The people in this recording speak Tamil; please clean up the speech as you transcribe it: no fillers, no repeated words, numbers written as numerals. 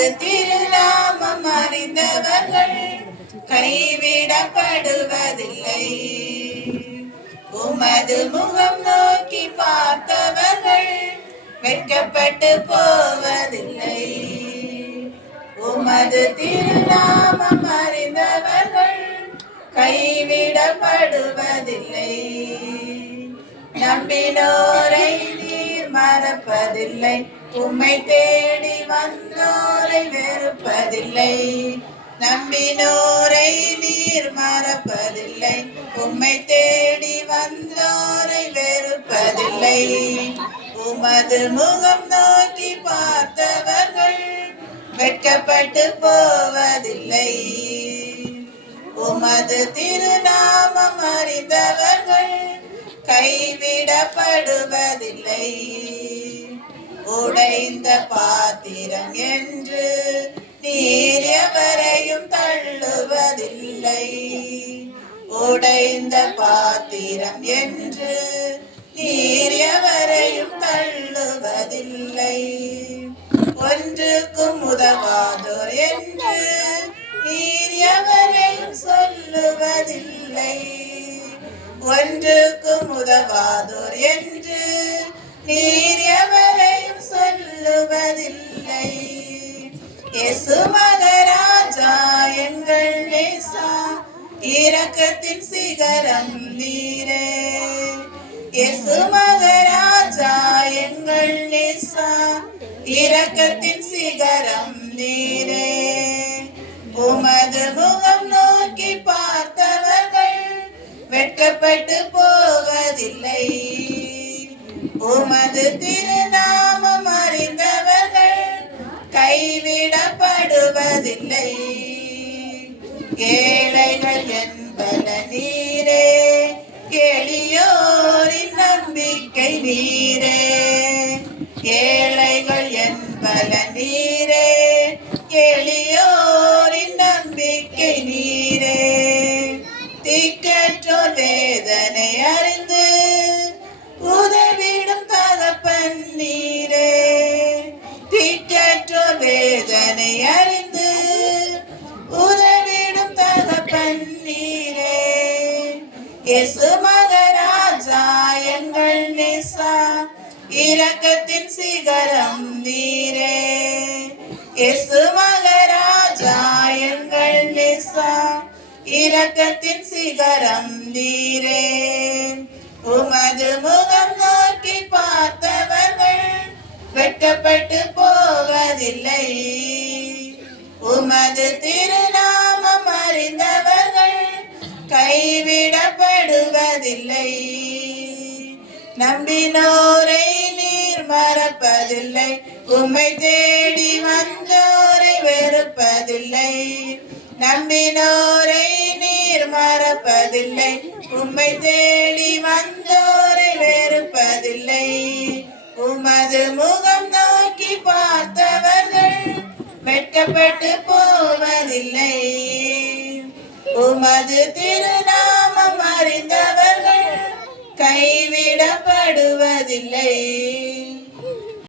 உமது திருநாமம் அறிந்தவர்கள் கைவிடப்படுவதில்லை. உமது முகம் நோக்கி பார்த்தவர்கள் வெட்கப்பட்டு போவதில்லை. உமது திருநாமம் அறிந்தவர்கள் கைவிடப்படுவதில்லை. நம்பினோரை நீர் மறப்பதில்லை. உம்மை தேடி வந்தோரை வெறுப்பதில்லை. நம்பினோரை நீர் மறப்பதில்லை. உம்மை தேடி வந்தோரை வெறுப்பதில்லை. உமது முகம் நோக்கி பார்த்தவர்கள் வெட்கப்பட்டு போவதில்லை. உமது திருநாமம் அறிந்தவர்கள் கைவிடப்படுவதில்லை. உடைந்த பாத்திரம் என்று நீர் எவரையும் தள்ளுவதில்லை. உடைந்த பாத்திரம் என்று நீர் எவரையும் தள்ளுவதில்லை. ஒன்றுக்கும் உதவாதோர் என்று நீர் எவரையும் சொல்லுவதில்லை. ஒன்றுக்கும் உதவாதோர் என்று நீர் எவரையும் சொல்லுவதில்லை. இயேசு மகராஜா எங்கள் நேசா, இரக்கத்தின் சிகரம் நீரே. இயேசு மகராஜா எங்கள் நேசா, இரக்கத்தின் சிகரம் நீரே. உமது முகம் நோக்கி பார்த்தவர்கள் வெட்கப்பட்டு போவதில்லை. உமது திருநாமம் அறிந்தவர்கள் கைவிடப்படுவதில்லை. ஏழைகள் என்பன நீரே, எளியோரின் நம்பிக்கை நீரே. ஏழைகள் என்பன நீரே, எளியோரின் நம்பிக்கை நீரே. திக்கற்றோர் வேதனை அறிந்து உதவிடும் தகப்பன் நீரே. திக்கற்றோர் வேதனை அறிந்து உதவிடும் தகப்பன் நீரே. இயேசு மகராஜா எங்கள் நேசா, இரக்கத்தின் சிகரம் நீரே. இயேசு மகராஜா எங்கள் நேசா, இரக்கத்தின் சிகரம் நீரே. உமது முகம் நோக்கி பார்த்தவர்கள் வெட்கப்பட்டு போவதில்லை. உமது திருநாமம் அறிந்தவர்கள் கைவிடப்படுவதில்லை. நம்பினோரை நீர் மறப்பதில்லை. உம்மை தேடி வந்தோரை வெறுப்பதில்லை. நம்பினோரை நீர் மறப்பதில்லை. உம்மை தேடி வந்தோரை வெறுப்பதில்லை. உமது முகம் நோக்கி பார்த்தவர்கள் வெட்கப்பட்டு போவதில்லை. உமது திருநாமம் அறிந்தவர்கள் கைவிடப்படுவதில்லை.